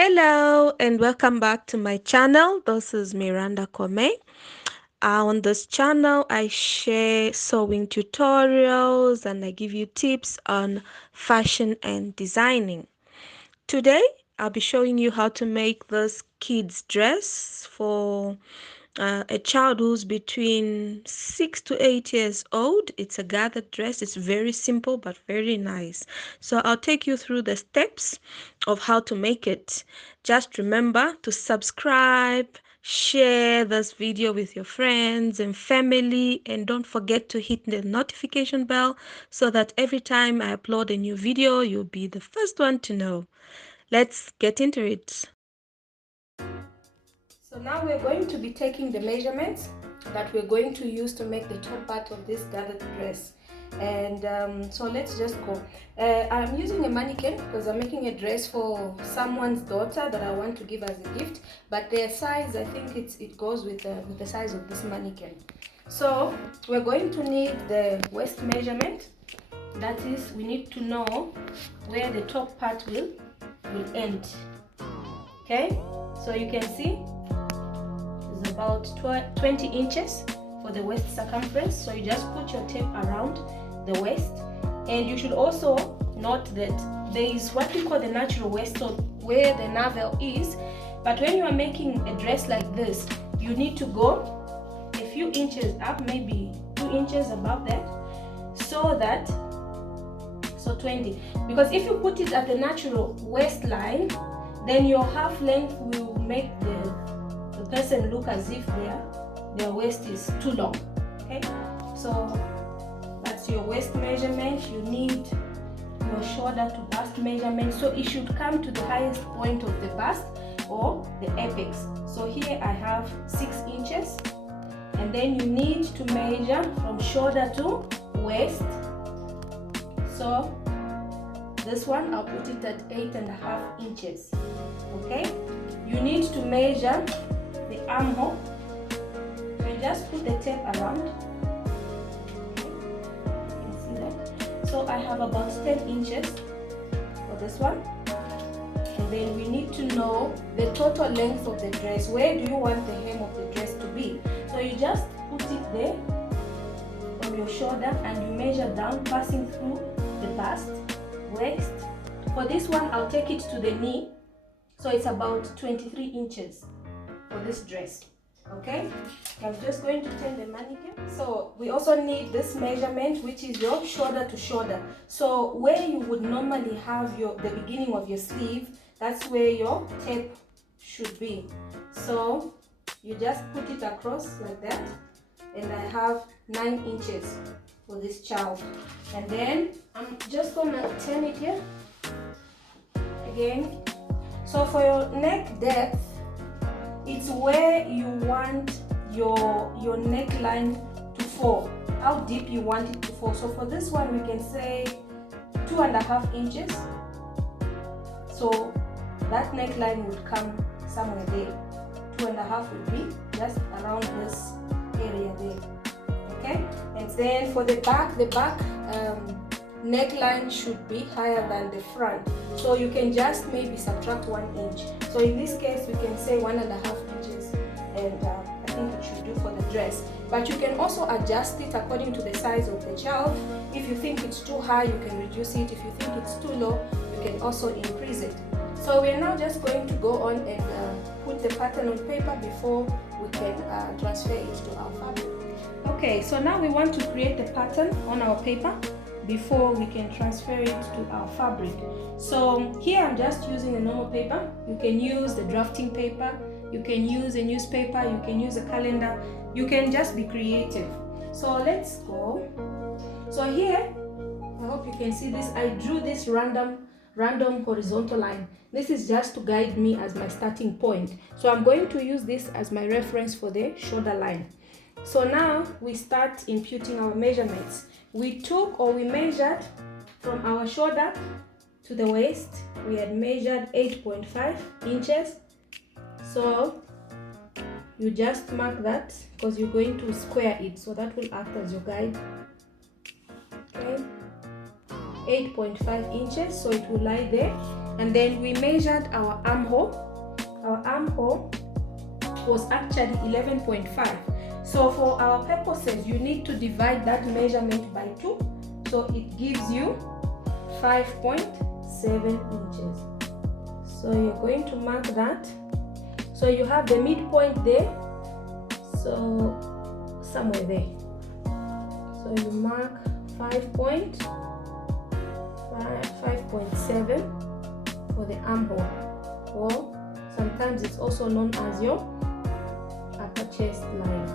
Hello and welcome back to my channel. This is Miranda Kome. On this channel, I share sewing tutorials and I give you tips on fashion and designing. Today, I'll be showing you how to make this kid's dress for a child who's between 6 to 8 years old. It's a gathered dress. It's very simple but very nice. So I'll take you through the steps of how to make it. Just remember to subscribe, share this video with your friends and family, and don't forget to hit the notification bell so that every time I upload a new video, you'll be the first one to know. Let's get into it. So now we're going to be taking the measurements that we're going to use to make the top part of this gathered dress. And so let's just go. I'm using a mannequin because I'm making a dress for someone's daughter that I want to give as a gift, but their size, I think it goes with the size of this mannequin. So we're going to need the waist measurement. That is, we need to know where the top part will end. Okay, so you can see it's about 20 inches for the waist circumference. So you just put your tape around the waist, and you should also note that there is what we call the natural waist, so where the navel is. But when you are making a dress like this, you need to go a few inches up, maybe 2 inches above that, so 20, because if you put it at the natural waistline, then your half length will make the person look as if their waist is too long. Okay, so that's your waist measurement. You need your shoulder to bust measurement, so it should come to the highest point of the bust or the apex. So here I have 6 inches, and then you need to measure from shoulder to waist. So this one I'll put it at 8.5 inches. Okay, you need to measure the armhole. So you just put the tape around. You can see that. So I have about 10 inches for this one. And then we need to know the total length of the dress. Where do you want the hem of the dress to be? So you just put it there on your shoulder and you measure down, passing through the bust, waist. For this one, I'll take it to the knee. So it's about 23 inches for this dress. Okay, I'm just going to turn the mannequin. So we also need this measurement, which is your shoulder to shoulder. So where you would normally have the beginning of your sleeve, that's where your tape should be. So you just put it across like that, and I have 9 inches for this child. And then I'm just gonna turn it here again. So for your neck depth, it's where you want your neckline to fall, how deep you want it to fall. So for this one, we can say 2.5 inches. So that neckline would come somewhere there. 2.5 would be just around this area there. Okay, and then for the back neckline should be higher than the front, so you can just maybe subtract 1 inch. So in this case we can say 1.5 inches, and I think it should do for the dress. But you can also adjust it according to the size of the child. If you think it's too high, you can reduce it. If you think it's too low, you can also increase it. So we're now just going to go on and put the pattern on paper before we can transfer it to our fabric. Okay, so now we want to create the pattern on our paper before we can transfer it to our fabric. So here I'm just using a normal paper. You can use the drafting paper, you can use a newspaper, you can use a calendar, you can just be creative. So let's go. So here, I hope you can see this, I drew this random horizontal line. This is just to guide me as my starting point. So I'm going to use this as my reference for the shoulder line. So now we start imputing our measurements. We measured from our shoulder to the waist. We had measured 8.5 inches. So you just mark that because you're going to square it. So that will act as your guide. Okay. 8.5 inches, so it will lie there. And then we measured our armhole. Our armhole was actually 11.5. So for our purposes, you need to divide that measurement by 2, so it gives you 5.7 inches. So you're going to mark that. So you have the midpoint there, so somewhere there. So you mark 5.7 for the armhole, or sometimes it's also known as your upper chest line.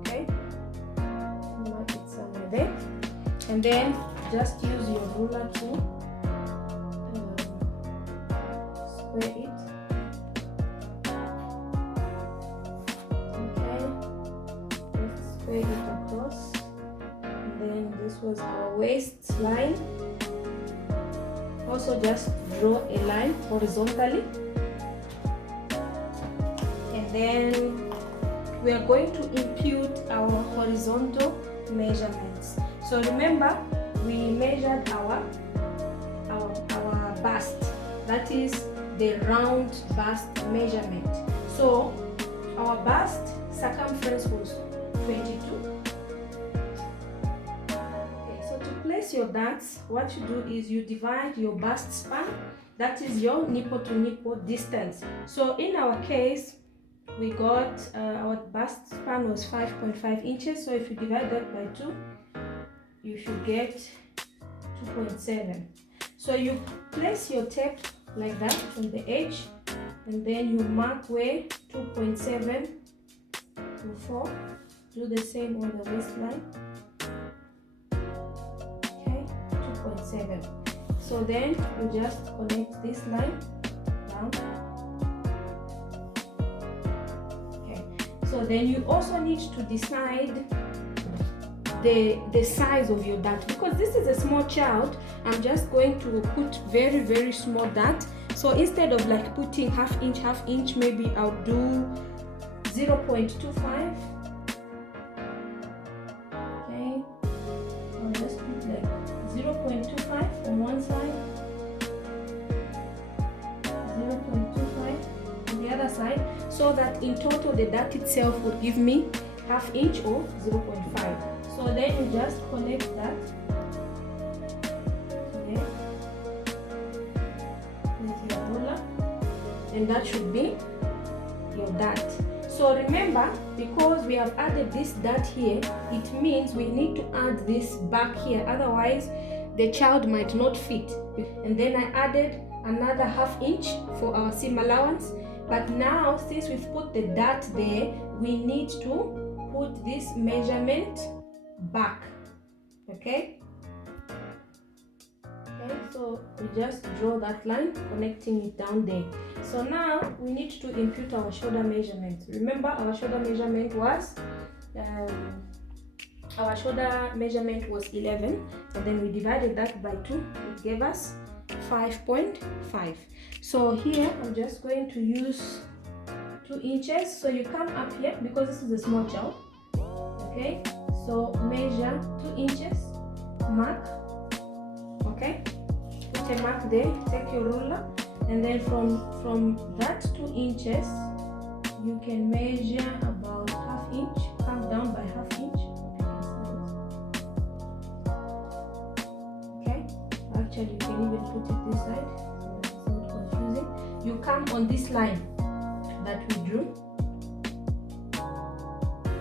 Okay, mark it somewhere there, and then just use your ruler to square it. Okay, just square it across. And then this was our waist line. Also just draw a line horizontally, and then we are going to impute our horizontal measurements. So remember, we measured our bust, that is the round bust measurement. So our bust circumference was 22. Your darts, what you do is you divide your bust span, that is your nipple to nipple distance. So in our case, we got our bust span was 5.5 inches. So if you divide that by 2, you should get 2.7. So you place your tape like that on the edge, and then you mark where 2.7 to 4. Do the same on the waistline. 7. So then you just connect this line down. Okay, so then you also need to decide the size of your dart, because this is a small child. I'm just going to put very small dart. So instead of like putting half inch, maybe I'll do 0.25. Okay, I'll just put like 0.25 on one side, 0.25 on the other side, so that in total the dart itself would give me half inch or 0.5. So then you just connect that here with your ruler, and that should be your dart. So remember, because we have added this dart here, it means we need to add this back here, otherwise the child might not fit. And then I added another half inch for our seam allowance. But now, since we've put the dart there, we need to put this measurement back. Okay, so we just draw that line, connecting it down there. So now we need to impute our shoulder measurement. Remember, our shoulder measurement was 11, and then we divided that by 2. It gave us 5.5. So here I'm just going to use 2 inches. So you come up here, because this is a small child. Okay, so measure 2 inches, mark. Okay, put a mark there, take your ruler, and then from that 2 inches you can measure about half inch, come down by half inch. Okay, actually you can even put it this side so that it's not confusing. You come on this line that we drew.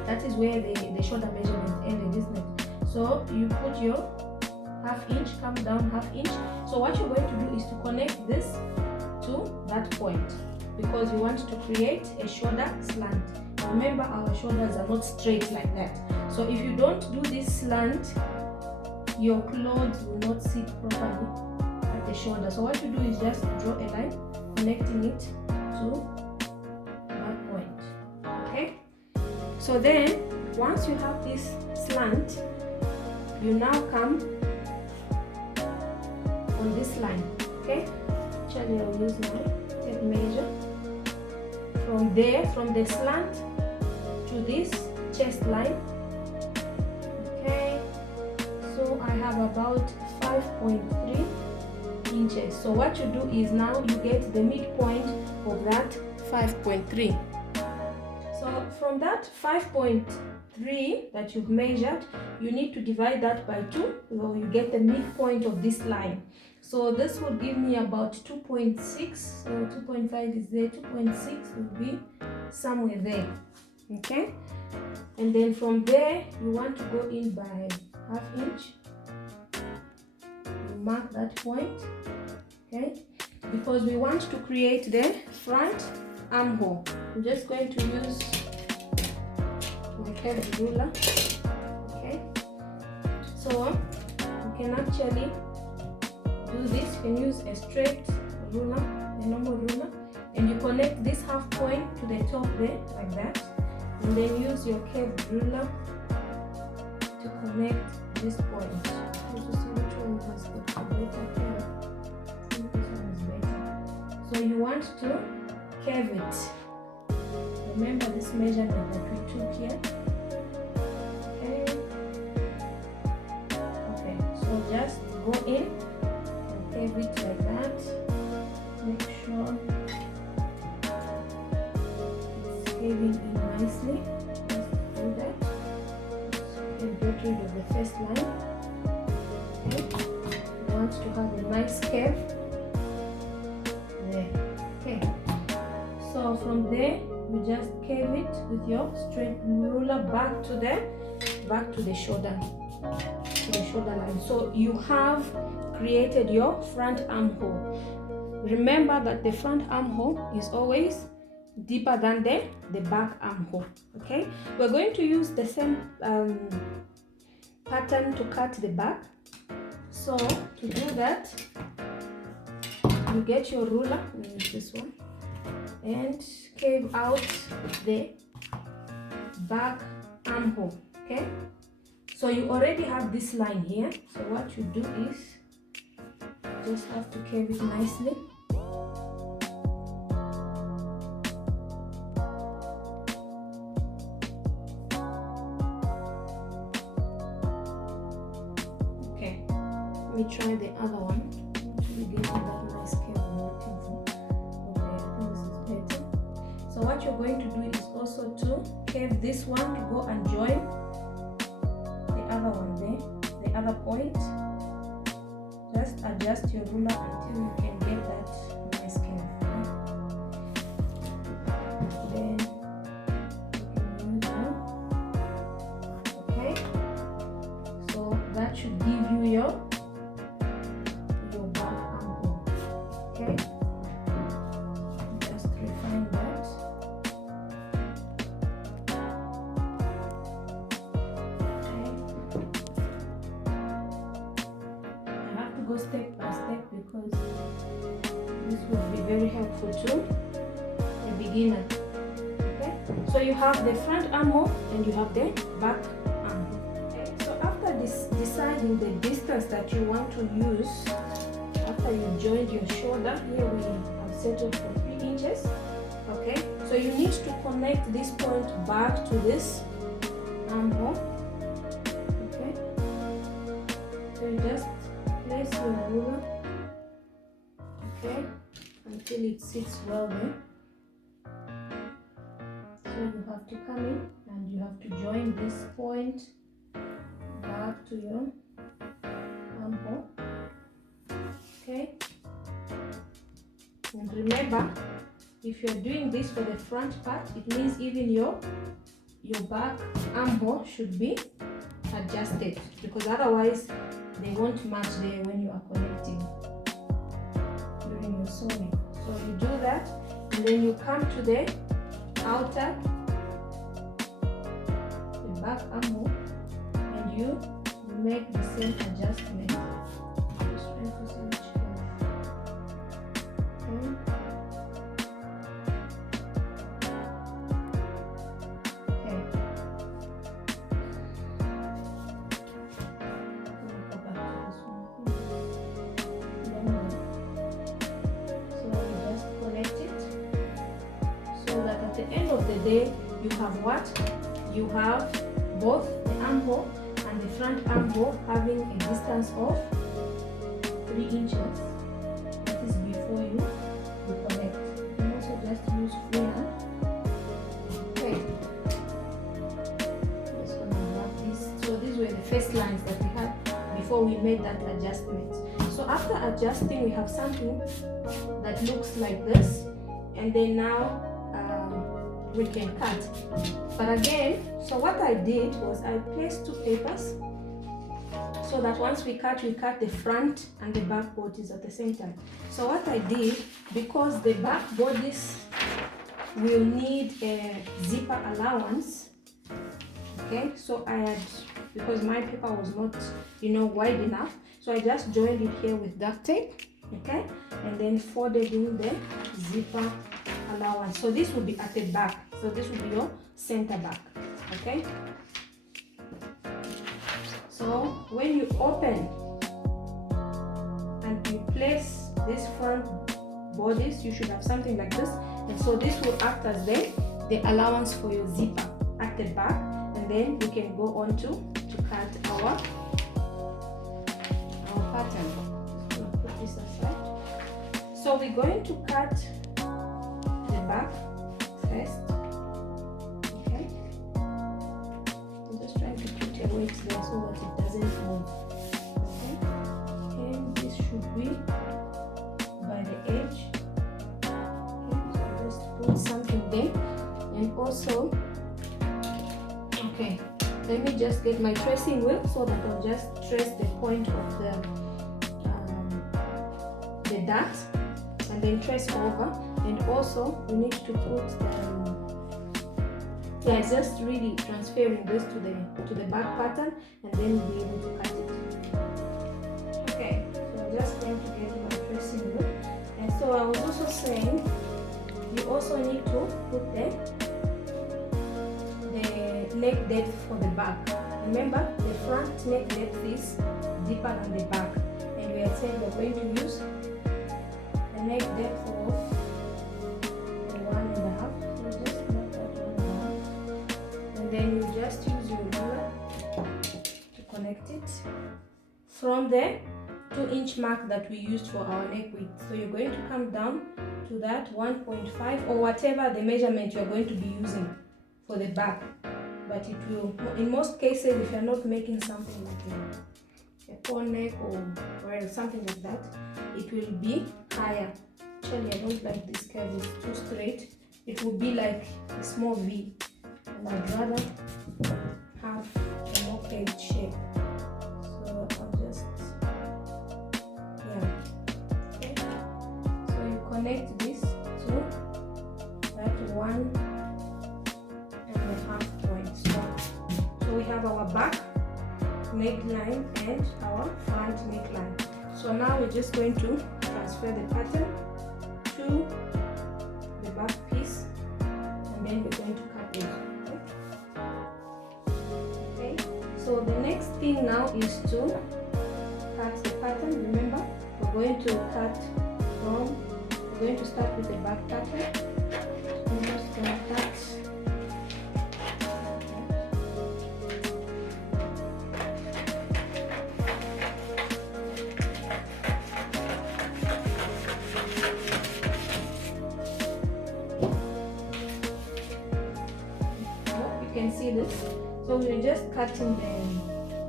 That is where the shoulder measurement ended, isn't it? So you put your half inch, come down half inch. So what you're going to do is to connect this to that point, because you want to create a shoulder slant. Remember, our shoulders are not straight like that. So if you don't do this slant, your clothes will not sit properly at the shoulder. So what you do is just draw a line connecting it to that point. Okay, so then once you have this slant, you now come on this line. Okay, actually I'll use my tape measure from there, from the slant to this chest line. Okay, so I have about 5 5.3 inches. So what you do is now you get the midpoint of that 5.3. So from that 5.3 that you've measured, you need to divide that by 2, so you get the midpoint of this line. So this would give me about 2.6, so 2.5 is there, 2.6 will be somewhere there, okay? And then from there, you want to go in by 1/2 inch. You mark that point, okay? Because we want to create the front armhole. I'm just going to use my curved ruler, okay? So you can actually do this. You can use a straight ruler, a normal ruler, and you connect this 1/2 point to the top there, like that, and then use your curved ruler to connect this point. To see which one has got the better curve. I think this one is better. So you want to curve it. Remember this measurement that we took here. Okay, so just go in and curve it like that. Make sure it's curving in nicely. Just do that. So you can get rid of the first line. Okay. You want to have a nice curve there. Okay. So from there, you just curve it with your straight ruler back to the shoulder, line. So you have created your front armhole. Remember that the front armhole is always deeper than the back armhole. Okay, we're going to use the same pattern to cut the back. So to do that, you get your ruler, this one, and curve out the back armhole. Okay, so you already have this line here. So what you do is just have to curve it nicely. Okay, let me try the other one. Actually give me that nice curve I'm looking for. Okay, I think this is better. So what you're going to do is also to curve this one to go and join the other one there, the other point. Just adjust your ruler until you can get that nice curve. Then you can use that. Okay, so that should give you your back armhole. Okay, just refine that. Go step by step because this will be very helpful to a beginner. Okay, so you have the front armhole and you have the back armhole. Okay, so after deciding the distance that you want to use, after you joined your shoulder, here we have settled for 3 inches. Okay, so you need to connect this point back to this armhole. Okay, so you just place your ruler, okay, until it sits well there. So you have to come in and you have to join this point back to your armhole. Okay, and remember, if you're doing this for the front part, it means even your back armhole should be adjusted, because otherwise they won't match there when you are connecting during your sewing. So you do that, and then you come to the outer, the back armhole, and you make the same adjustment. Just try to see which one. Day you have what? You have both the armhole and the front armhole having a distance of 3 inches. That is before you connect. You can also just use free hand. Okay. Just gonna wrap this. So these were the first lines that we had before we made that adjustment. So after adjusting, we have something that looks like this, and then now we can cut. But again, so what I did was I placed 2 papers so that once we cut the front and the back bodies at the same time. So what I did, because the back bodies will need a zipper allowance, okay, so I had, because my paper was not, wide enough, so I just joined it here with duct tape, okay, and then folded in the zipper allowance. So this will be at the back, so this will be your center back, okay. So when you open and you place this front bodies, you should have something like this, and so this will act as the allowance for your zipper at the back, and then we can go on to cut our pattern. Just gonna put this aside. So we're going to cut the back first. Okay. I'm just trying to put a weight there so that it doesn't move. Okay. And this should be by the edge. Okay. So I'll just put something there. And also, okay, let me just get my tracing wheel so that I'll just trace the point of the dot and then trace over. And also we need to put just really transferring this to the back pattern, and then we'll be able to cut it. Okay, so I'm just going to get my tracing wheel. And so I was also saying you also need to put the neck depth for the back. Remember, the front neck depth is deeper than the back, and we are saying we're going to use the neck depth of 1.5. So just mark that 1.5, and then you just use your ruler to connect it from the 2-inch mark that we used for our neck width. So you're going to come down to that 1.5 or whatever the measurement you're going to be using for the back. But it will, in most cases, if you're not making something like a pond neck or something like that, it will be higher. Actually, I don't like this curve, it's too straight. It will be like a small V, and I'd rather have a more paved shape. So I'll just, okay. So you connect this to that 1.5 point. So we have our back neckline and our front neckline. So now we're just going to transfer the pattern to the back piece, and then we're going to cut it. Okay. So the next thing now is to cut the pattern. Remember, we're going to start with the back pattern. I'm just going to cut. See this? So we're just cutting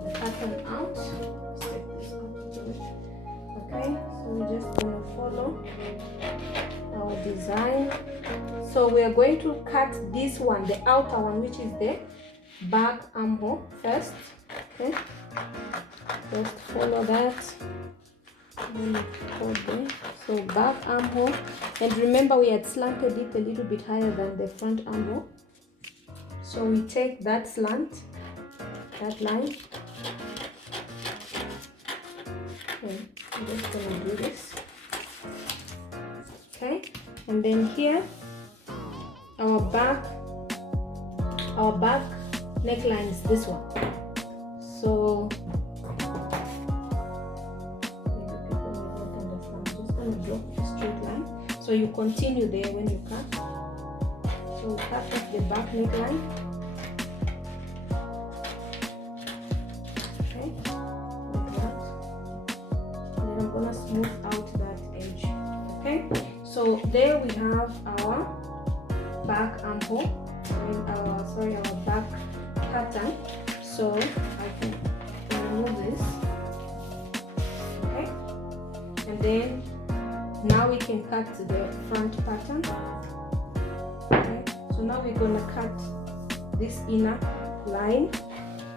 the pattern out. Okay, so we're just going to follow our design. So we are going to cut this one, the outer one, which is the back armhole first. Okay, just follow that. So back armhole, and remember we had slanted it a little bit higher than the front armhole. So we take that slant, that line. Okay, I'm just gonna do this. Okay, and then here, our back neckline is this one. So I'm just gonna draw a straight line. So you continue there when you cut. So cut off the back neckline. Okay, like that. And then I'm gonna smooth out that edge. Okay, so there we have our back armhole, our back pattern. So I can remove this. Okay, and then now we can cut the front pattern. Okay, so now we're gonna cut this inner line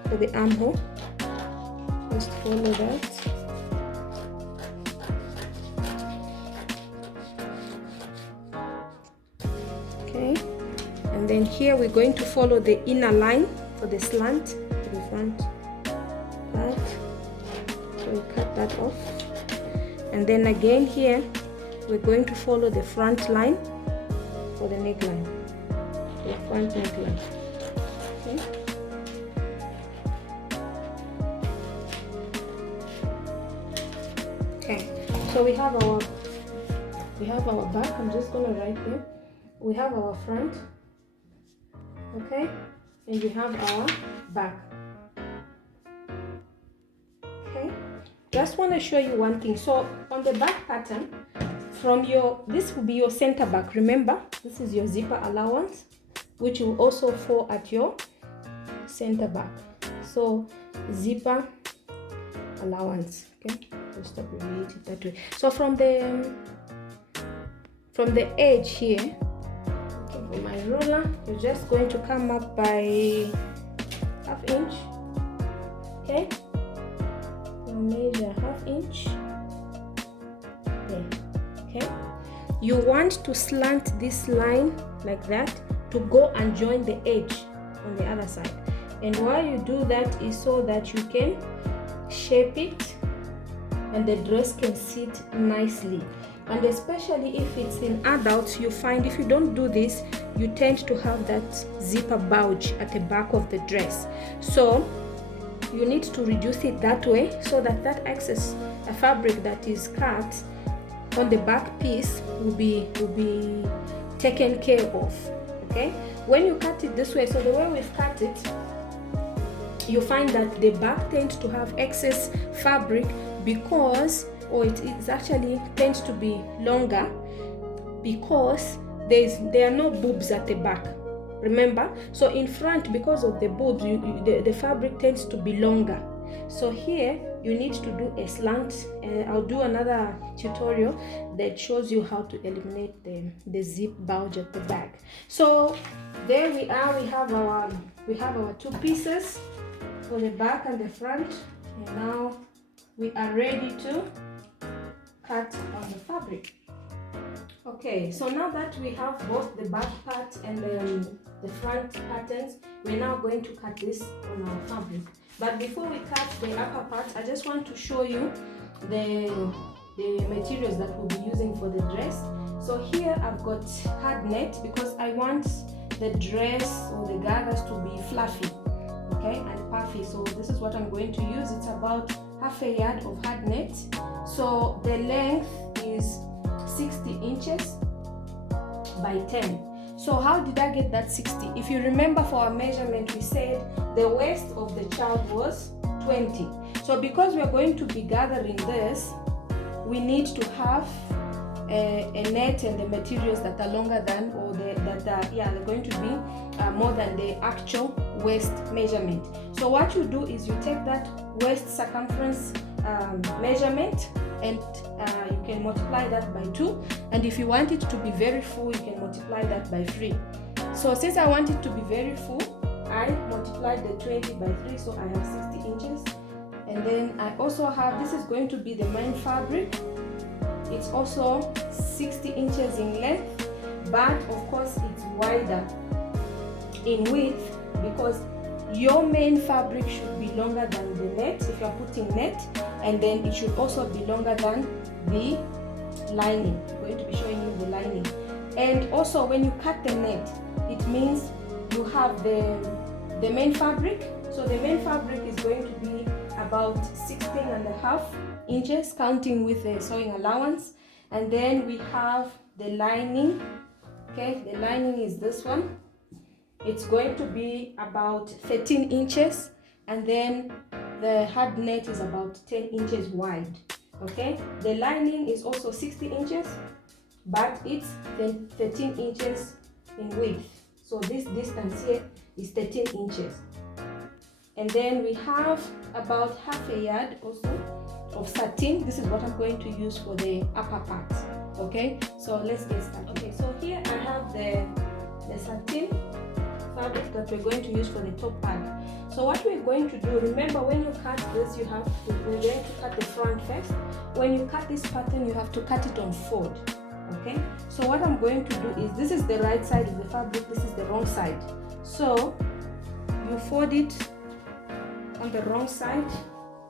for the armhole. Just follow that. Okay, and then here we're going to follow the inner line for the slant to the front part. So we cut that off, and then again here we're going to follow the front line for the neckline, the front neckline. Okay. Okay, so we have our back. I'm just gonna write there. We have our front, okay, and we have our back. Okay, just want to show you one thing. So on the back pattern, this will be your center back. Remember, this is your zipper allowance, which will also fall at your center back. So zipper allowance. Okay, just stop repeating it that way. So from the edge here, okay, for my ruler, you're just going to come up by ½ inch. Okay, so measure ½ inch there. Okay, you want to slant this line like that to go and join the edge on the other side. And why you do that is so that you can shape it and the dress can sit nicely. And especially if it's in adults, you find if you don't do this, you tend to have that zipper bulge at the back of the dress. So you need to reduce it that way so that that excess fabric that is cut on the back piece will be taken care of. Okay, when you cut it this way, so the way we've cut it, you find that the back tends to have excess fabric because, or it actually tends to be longer because there are no boobs at the back. Remember, so in front, because of the boobs, the fabric tends to be longer. So here you need to do a slant. I'll do another tutorial that shows you how to eliminate the zip bulge at the back. So there we are. We have our two pieces for the back and the front, and now we are ready to cut on the fabric. Okay, so now that we have both the back part and the front patterns, we're now going to cut this on our fabric. But before we cut the upper part, I just want to show you the materials that we'll be using for the dress. So here I've got hard net because I want the dress or the gathers to be fluffy, okay, and puffy. So this is what I'm going to use. It's about ½ a yard of hard net. So the length is 60 inches by 10. So how did I get that 60? If you remember, for our measurement, we said the waist of the child was 20. So because we are going to be gathering this, we need to have a net and the materials that are longer than, or they're going to be more than the actual waist measurement. So what you do is you take that waist circumference measurement and you can multiply that by 2, and if you want it to be very full, you can multiply that by 3. So since I want it to be very full, I multiplied the 20 by 3, so I have 60 inches. And then I also have, this is going to be the main fabric. It's also 60 inches in length, but of course it's wider in width because your main fabric should be longer than the net if you're putting net, and then it should also be longer than the lining. I'm going to be showing you the lining. And also when you cut the net, it means you have the main fabric. So the main fabric is going to be about 16.5 inches, counting with the sewing allowance. And then we have the lining. Okay, the lining is this one. It's going to be about 13 inches, and then the hard net is about 10 inches wide. Okay, the lining is also 60 inches, but it's 13 inches in width. So this distance here is 13 inches. And then we have about half a yard also of satin. This is what I'm going to use for the upper part. Okay, so let's get started. Okay, so here I have the satin fabric that we're going to use for the top part. So what we're going to do, remember when you cut this, we're going to cut the front first. When you cut this pattern, you have to cut it on fold. Okay, so what I'm going to do is, this is the right side of the fabric, this is the wrong side. So you fold it on the wrong side,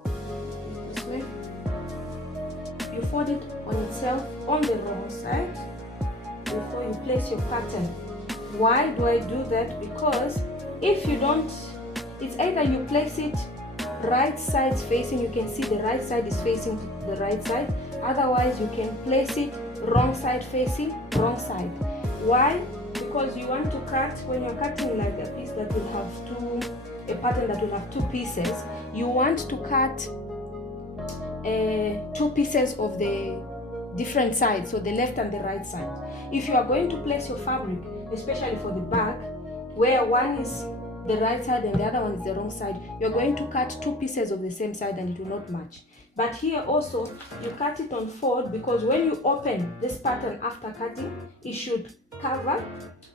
this way. You fold it on itself on the wrong side before you place your pattern. Why do I do that? Because if you don't, it's either you place it right sides facing, you can see the right side is facing the right side. Otherwise, you can place it wrong side facing wrong side. Why? Because you want to cut, when you're cutting like a piece that will have a pattern that will have two pieces, you want to cut two pieces of the different sides, so the left and the right side. If you are going to place your fabric, especially for the back, where one is the right side and the other one is the wrong side, you're going to cut two pieces of the same side and it will not match. But here also, you cut it on fold, because when you open this pattern after cutting, it should cover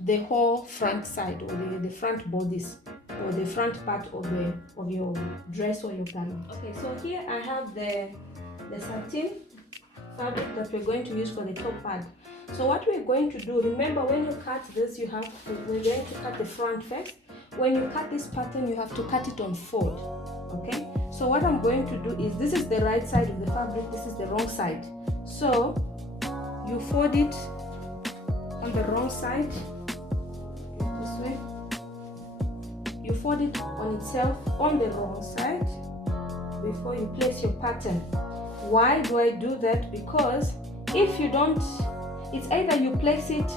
the whole front side, or the front bodice, or the front part of your dress or your garment. Okay, so here I have the satin fabric that we're going to use for the top part. So what we're going to do, remember when you cut this, we're going to cut the front first. When you cut this pattern, you have to cut it on fold. Okay, so what I'm going to do is, this is the right side of the fabric, this is the wrong side. So you fold it on the wrong side, this way. You fold it on itself on the wrong side before you place your pattern. Why do I do that? Because if you don't, it's either you place it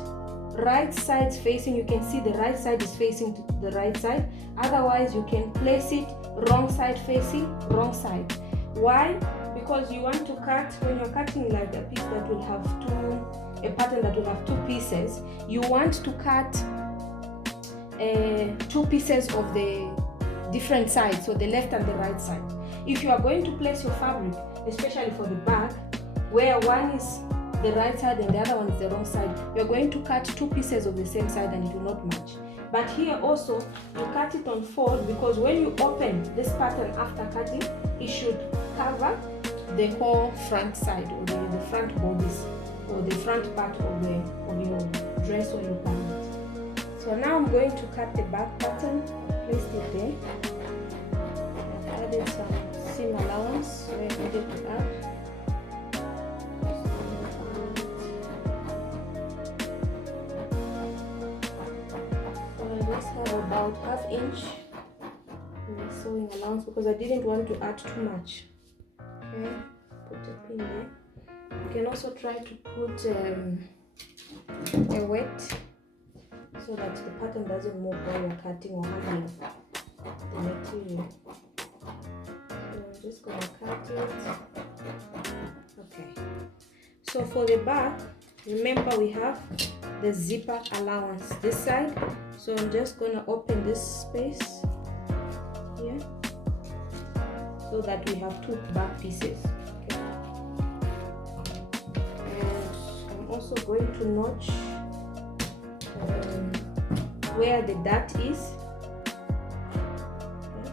right sides facing, you can see the right side is facing the right side. Otherwise, you can place it wrong side facing wrong side. Why? Because you want to cut, when you're cutting like a piece that will have a pattern that will have two pieces, you want to cut two pieces of the different sides, so the left and the right side. If you are going to place your fabric, especially for the back, where one is the right side and the other one is the wrong side, you're going to cut two pieces of the same side and it will not match. But here also, you cut it on fold, because when you open this pattern after cutting, it should cover the whole front side, or the front bodice, or the front part of your dress or your garment. So now I'm going to cut the back pattern. I placed it there. I've added some seam allowance where I needed to add. Have about ½ inch in the sewing allowance, because I didn't want to add too much. Okay, put a pin there. You can also try to put a weight so that the pattern doesn't move while you're cutting or handling the material. So I'm just going to cut it. Okay, so for the back, remember we have the zipper allowance this side. So I'm just going to open this space here so that we have two back pieces. Okay. And I'm also going to notch where the dart is, okay,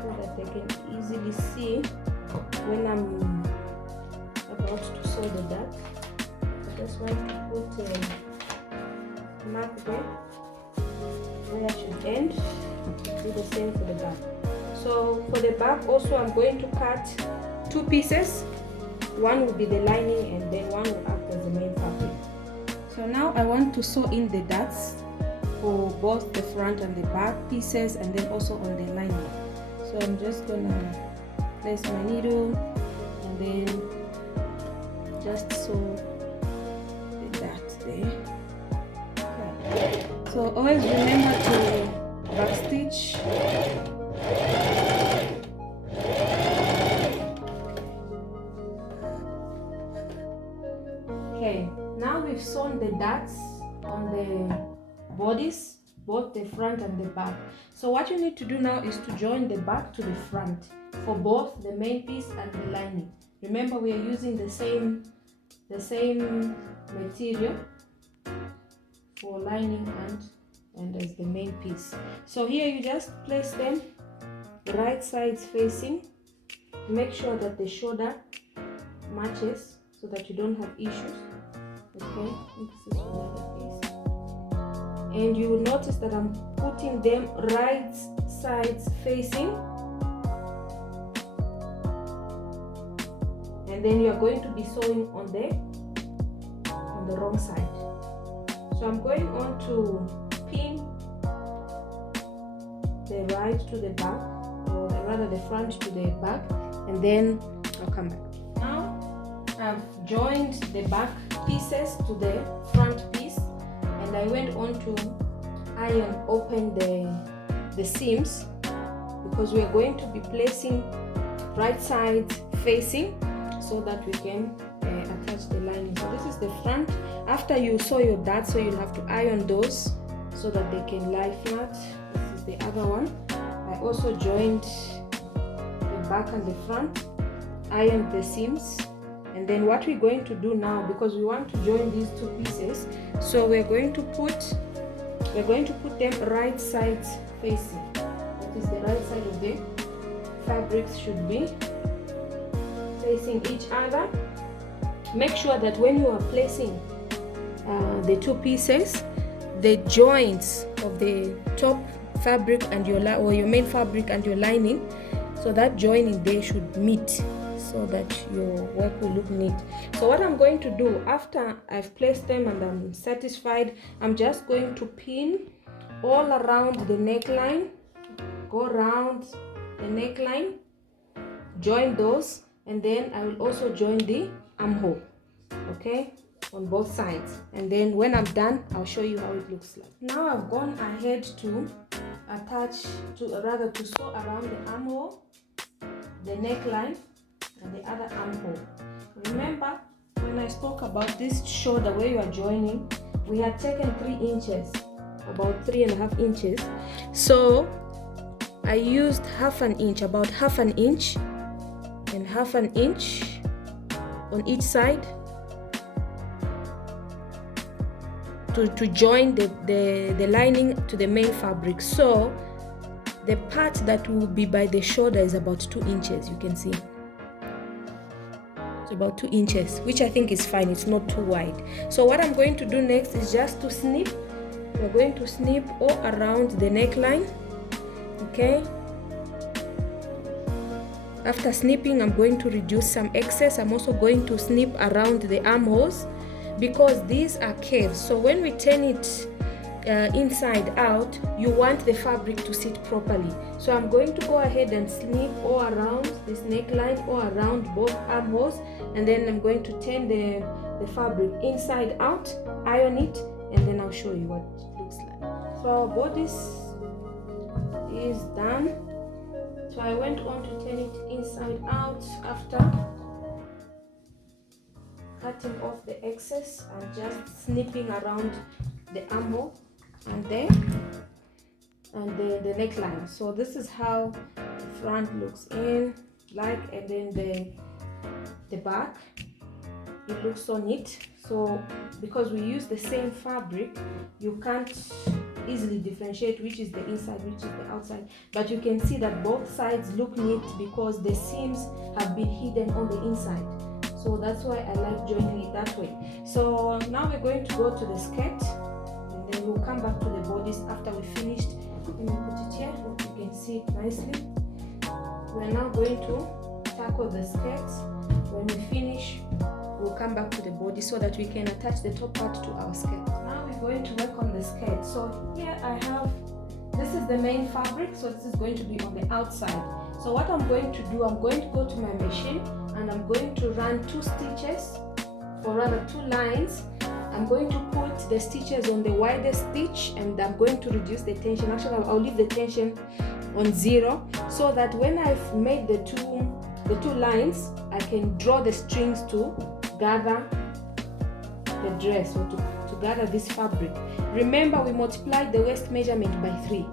so that they can easily see when I'm about to sew the dart. I just want to put a mark there where I should end. Do the same for the back. So for the back also, I'm going to cut two pieces. One will be the lining and then one will act as the main fabric. So now I want to sew in the darts for both the front and the back pieces, and then also on the lining. So I'm just gonna place my needle and then just sew the dart there. Okay. So always remember to backstitch. now we've sewn the darts on the bodice, both the front and the back. So what you need to do now is to join the back to the front for both the main piece and the lining. Remember, we are using the same material for lining and as the main piece. So here you just place them right sides facing. Make sure that the shoulder matches so that you don't have issues. Okay, this is for the other piece. And you will notice that I'm putting them right sides facing. And then you are going to be sewing on the wrong side. So I'm going on to pin the right to the back, or rather the front to the back, and then I'll come back. Now I've joined the back pieces to the front piece, and I went on to iron open the seams, because we are going to be placing right side facing so that we can attach the lining. So this is the front. After you sew your darts, so you'll have to iron those so that they can lie flat. This is the other one. I also joined the back and the front, ironed the seams, and then what we're going to do now, because we want to join these two pieces, so we're going to put them right sides facing. That is, the right side of the fabrics should be facing each other. Make sure that when you are placing the two pieces, the joints of the top fabric and your main fabric and your lining, so that joining there should meet, so that your work will look neat. So what I'm going to do after I've placed them and I'm satisfied, I'm just going to pin all around the neckline, go around the neckline, join those, and then I will also join the armhole, okay, on both sides. And then when I'm done, I'll show you how it looks like. Now I've gone ahead to to sew around the armhole, the neckline, and the other armhole. Remember when I spoke about this shoulder where you are joining, we had taken 3 inches, about 3.5 inches. So I used half an inch, about half an inch and half an inch on each side to join the lining to the main fabric. So the part that will be by the shoulder is about 2 inches. You can see it's about 2 inches, which I think is fine. It's not too wide. So what I'm going to do next is just to snip. We're going to snip all around the neckline, okay. After snipping, I'm going to reduce some excess. I'm also going to snip around the armholes, because these are curves. So when we turn it inside out, you want the fabric to sit properly. So I'm going to go ahead and snip all around this neckline, all around both armholes, and then I'm going to turn the fabric inside out, iron it, and then I'll show you what it looks like. So our bodice is done. So I went on to turn it inside out after cutting off the excess and just snipping around the armhole and the neckline. So this is how the front looks in like, and then the back, it looks so neat. So because we use the same fabric, you can't easily differentiate which is the inside, which is the outside, but you can see that both sides look neat because the seams have been hidden on the inside. So that's why I like joining it that way. So now we're going to go to the skirt, and then we'll come back to the bodice after we finished. Let me put it here so you can see it nicely. We're now going to tackle the skirts. When we finish, we'll come back to the body so that we can attach the top part to our skirt. Now we're going to work on the skirt. So here I have, this is the main fabric, so this is going to be on the outside. So what I'm going to do, I'm going to go to my machine and I'm going to run 2 stitches, or rather 2 lines. I'm going to put the stitches on the widest stitch, and I'm going to reduce the tension. Actually, I'll leave the tension on 0, so that when I've made the two lines, I can draw the strings to gather the dress or to gather this fabric. Remember, we multiplied the waist measurement by 3.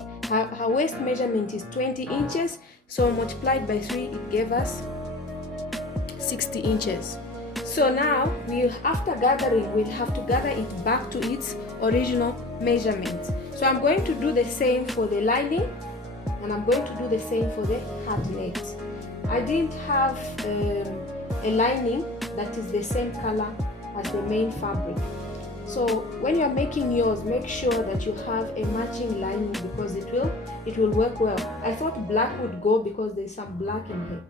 Her waist measurement is 20 inches, so multiplied by 3, it gave us 60 inches. So now, after gathering, we'll have to gather it back to its original measurement. So I'm going to do the same for the lining, and I'm going to do the same for the hat net. I didn't have a lining that is the same color as the main fabric. So when you're making yours, make sure that you have a matching lining, because it will work well. I thought black would go because there's some black in here.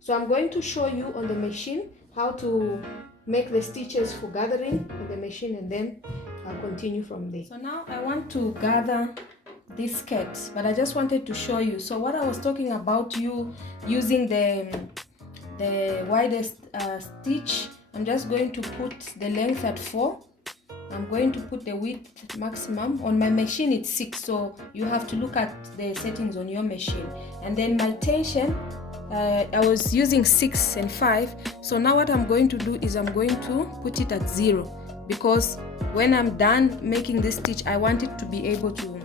So I'm going to show you on the machine how to make the stitches for gathering on the machine, and then I'll continue from there. So now I want to gather this skirt, but I just wanted to show you. So what I was talking about, you using the widest stitch, I'm just going to put the length at 4. I'm going to put the width maximum. On my machine it's 6, so you have to look at the settings on your machine. And then my tension, I was using 6 and 5. So now what I'm going to do is I'm going to put it at 0, because when I'm done making this stitch, I want it to be able to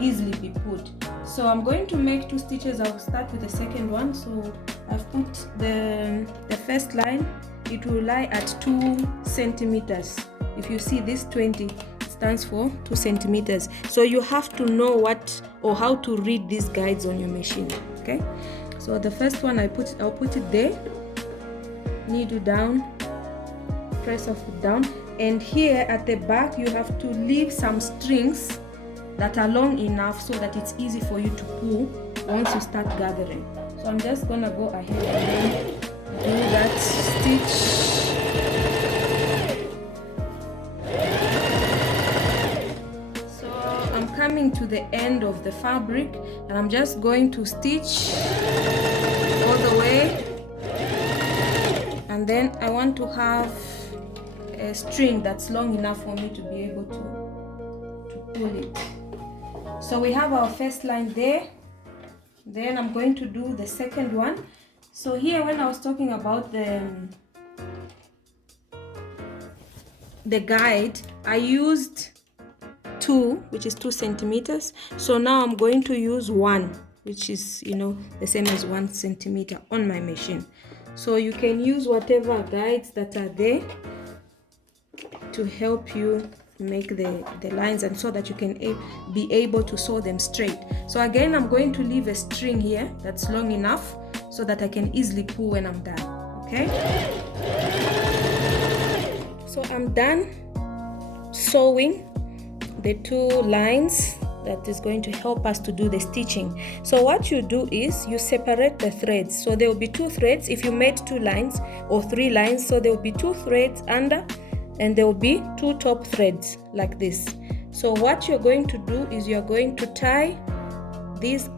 easily be put. So I'm going to make 2 stitches. I'll start with the second one. So I've put the first line. It will lie at 2 centimeters. If you see this 20 stands for 2 centimeters. So you have to know what or how to read these guides on your machine. Okay. So the first one I'll put it there. Needle down. Press off it down. And here at the back you have to leave some strings that are long enough so that it's easy for you to pull once you start gathering. So I'm just gonna go ahead and do that stitch. Coming to the end of the fabric, and I'm just going to stitch all the way, and then I want to have a string that's long enough for me to be able to pull it. So we have our first line there. Then I'm going to do the second one. So here, when I was talking about the guide, I used 2, which is 2 centimeters. So now I'm going to use 1, which is, the same as 1 centimeter on my machine. So you can use whatever guides that are there to help you make the lines, and so that you can be able to sew them straight. So again, I'm going to leave a string here that's long enough so that I can easily pull when I'm done. Okay. So I'm done sewing the 2 lines that is going to help us to do the stitching. So what you do is you separate the threads. So there will be 2 threads if you made 2 lines or 3 lines. So there will be 2 threads under, and there will be 2 top threads like this. So what you're going to do is you're going to tie these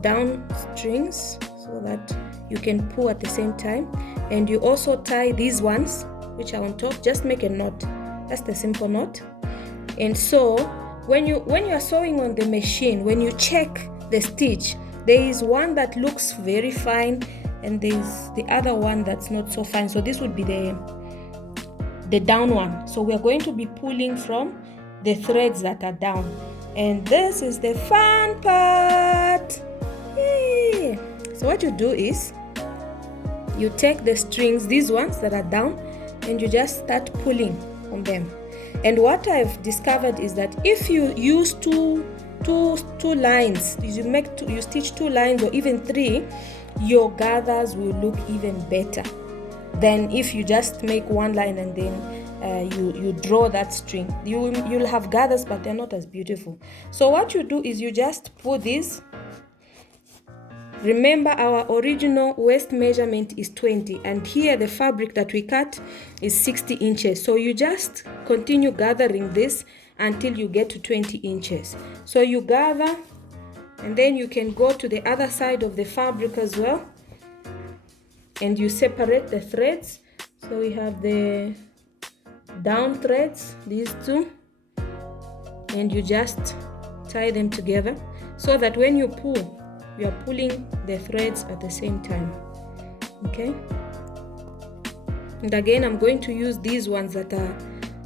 down strings so that you can pull at the same time, and you also tie these ones which are on top. Just make a knot. That's the simple knot. And so when you are sewing on the machine, when you check the stitch, there is one that looks very fine and there's the other one that's not so fine. So this would be the down one. So we are going to be pulling from the threads that are down, and this is the fun part. Yay! So what you do is you take the strings, these ones that are down, and you just start pulling on them. And what I've discovered is that if you use two lines, you stitch 2 lines or even 3, your gathers will look even better than if you just make 1 line and then you draw that string. You'll have gathers, but they're not as beautiful. So what you do is you just pull these. Remember, our original waist measurement is 20, and here the fabric that we cut is 60 inches. So you just continue gathering this until you get to 20 inches. So you gather, and then you can go to the other side of the fabric as well, and you separate the threads. So we have the down threads, these 2, and you just tie them together so that when you pull, you are pulling the threads at the same time. Okay. And again, I'm going to use these ones that are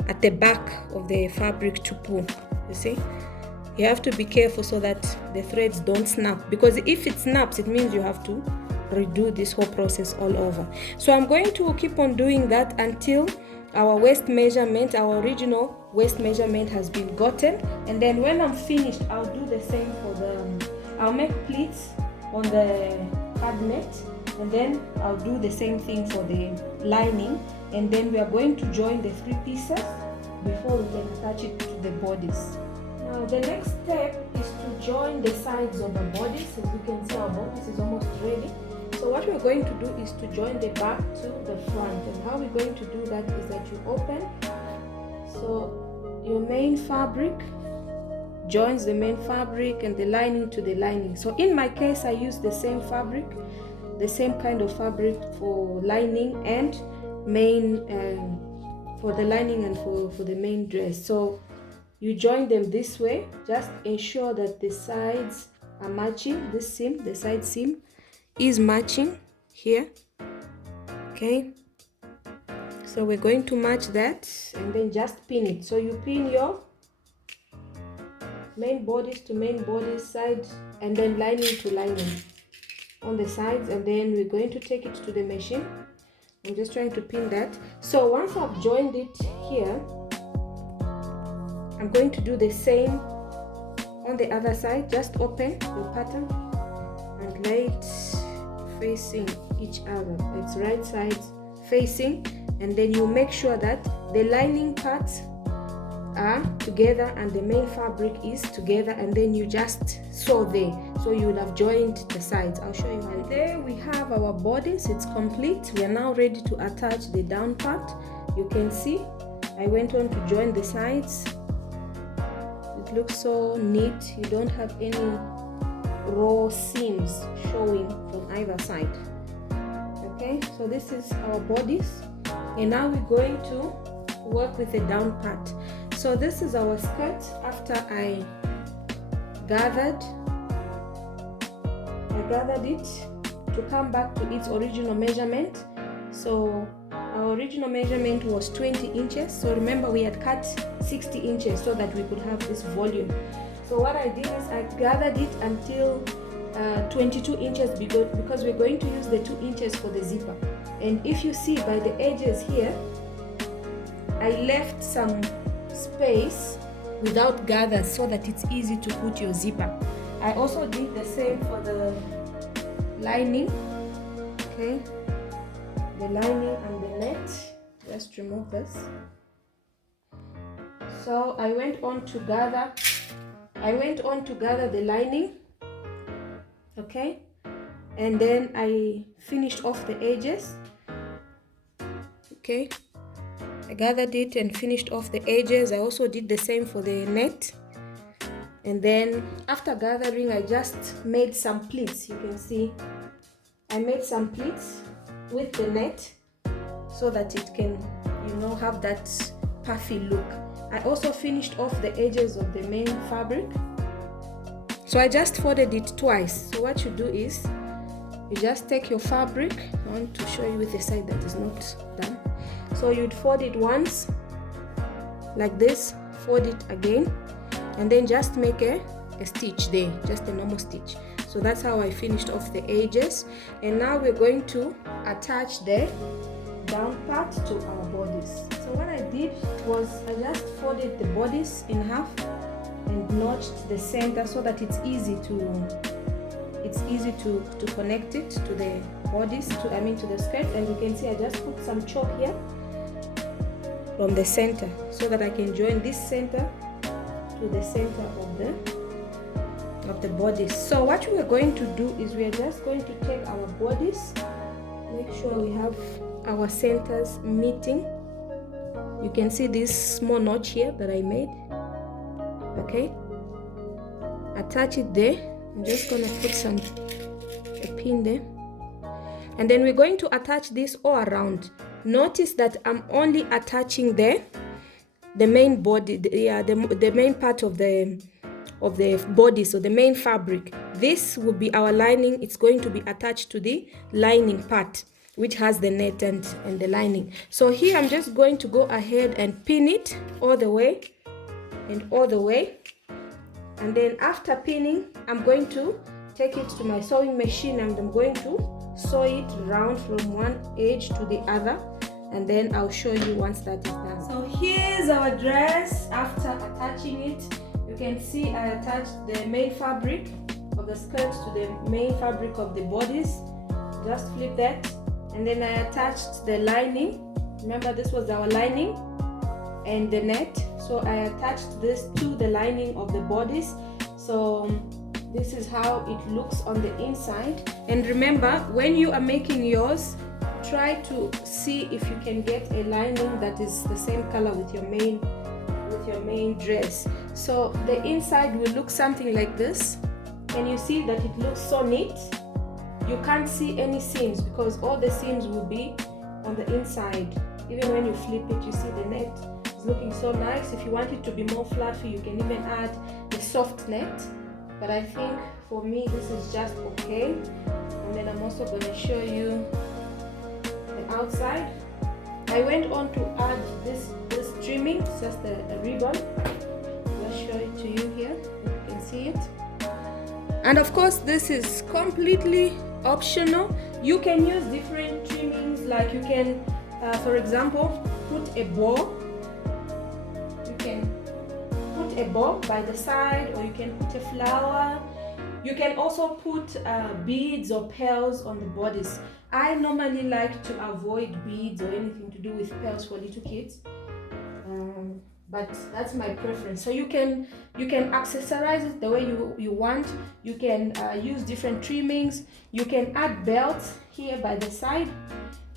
at the back of the fabric to pull. You see, you have to be careful so that the threads don't snap, because if it snaps, it means you have to redo this whole process all over. So I'm going to keep on doing that until our waist measurement, our original waist measurement, has been gotten. And then when I'm finished, I'll do the same for I'll make pleats on the cabinet, and then I'll do the same thing for the lining. And then we are going to join the 3 pieces before we can attach it to the bodies. Now the next step is to join the sides of the bodies. As you can see, our bodice is almost ready. So what we're going to do is to join the back to the front. And how we're going to do that is that you open, so your main fabric joins the main fabric and the lining to the lining. So in my case, I use the same fabric, the same kind of fabric for lining and main, for the lining and for the main dress. So you join them this way. Just ensure that the sides are matching. This seam, the side seam, is matching here. Okay, so we're going to match that and then just pin it. So you pin your main bodice to main bodice side, and then lining to lining on the sides, and then we're going to take it to the machine. I'm just trying to pin that. So once I've joined it here, I'm going to do the same on the other side. Just open your pattern and lay it facing each other. It's right sides facing, and then you make sure that the lining parts are together and the main fabric is together, and then you just sew there. So you would have joined the sides. I'll show you how. And there we have our bodice. It's complete. We are now ready to attach the down part. You can see I went on to join the sides. It looks so neat. You don't have any raw seams showing from either side. Okay, so this is our bodice, and now we're going to work with the down part. So this is our skirt after I gathered it to come back to its original measurement. So our original measurement was 20 inches. So remember, we had cut 60 inches so that we could have this volume. So what I did is I gathered it until 22 inches because we're going to use the 2 inches for the zipper. And if you see by the edges here, I left some space without gathers so that it's easy to put your zipper. I also did the same for the lining. Okay, the lining and the net. Just remove this. So I went on to gather the lining. Okay, and then I finished off the edges. Okay, I gathered it and finished off the edges. I also did the same for the net. And then after gathering, I just made some pleats. You can see I made some pleats with the net so that it can, have that puffy look. I also finished off the edges of the main fabric. So I just folded it twice. So what you do is you just take your fabric. I want to show you with the side that is not done. So you'd fold it once like this, fold it again, and then just make a stitch there, just a normal stitch. So that's how I finished off the edges. And now we're going to attach the down part to our bodice. So what I did was I just folded the bodice in half and notched the center so that it's easy to connect it to the bodice, to the skirt. And you can see I just put some chalk here from the center so that I can join this center to the center of the bodice. So what we are going to do is we are just going to take our bodice, make sure we have our centers meeting. You can see this small notch here that I made. Okay, attach it there. I'm just gonna put a pin there, and then we're going to attach this all around. Notice that I'm only attaching the main body, the main part of the body, so the main fabric. This will be our lining. It's going to be attached to the lining part. which has the net and the lining. So here I'm just going to go ahead and pin it all the way and all the way. And then after pinning, I'm going to take it to my sewing machine and I'm going to sew it round from one edge to the other, and then I'll show you once that is done. So here's our dress after attaching it. You can see I attached the main fabric of the skirts to the main fabric of the bodies. Just flip that, and then I attached the lining. Remember, this was our lining and the net, so I attached this to the lining of the bodies. So this is how it looks on the inside. And remember, when you are making yours, try to see if you can get a lining that is the same color with your main dress. So the inside will look something like this. Can you see that it looks so neat? You can't see any seams because all the seams will be on the inside. Even when you flip it, you see the net is looking so nice. If you want it to be more fluffy, you can even add a soft net, but I think for me this is just okay. And then I'm also going to show you the outside. I went on to add this trimming, just a ribbon. I'll show it to you here, you can see it. And of course, this is completely optional. You can use different trimmings, like you can for example put a bow. You can put a bow by the side, or you can put a flower. You can also put beads or pearls on the bodies. I normally like to avoid beads or anything to do with pearls for little kids, but that's my preference. So you can accessorize it the way you want. You can use different trimmings. You can add belts here by the side,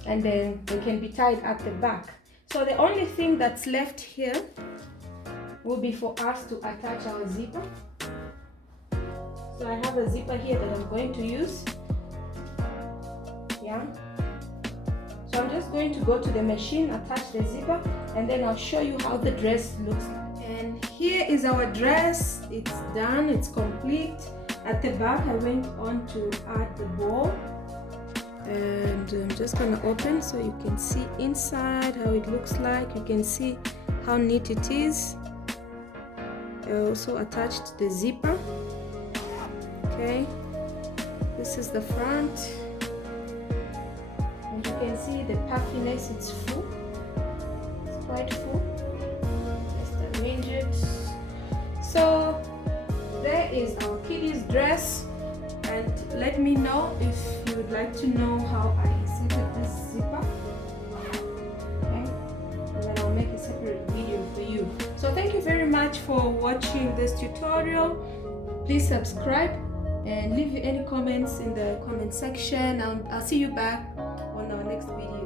and then they can be tied at the back. So the only thing that's left here will be for us to attach our zipper. So I have a zipper here that I'm going to use. Yeah. So I'm just going to go to the machine, attach the zipper, and then I'll show you how the dress looks like. And here is our dress. It's done, it's complete. At the back, I went on to add the bow. And I'm just gonna open so you can see inside how it looks like. You can see how neat it is. I also attached the zipper. Okay, this is the front, and you can see the puffiness. It's full, it's quite full. Just arrange it. So there is our kiddies dress, and let me know if you would like to know how I inserted this zipper. Okay, and then I'll make a separate video for you. So thank you very much for watching this tutorial. Please subscribe and leave any comments in the comment section. I'll see you back on our next video.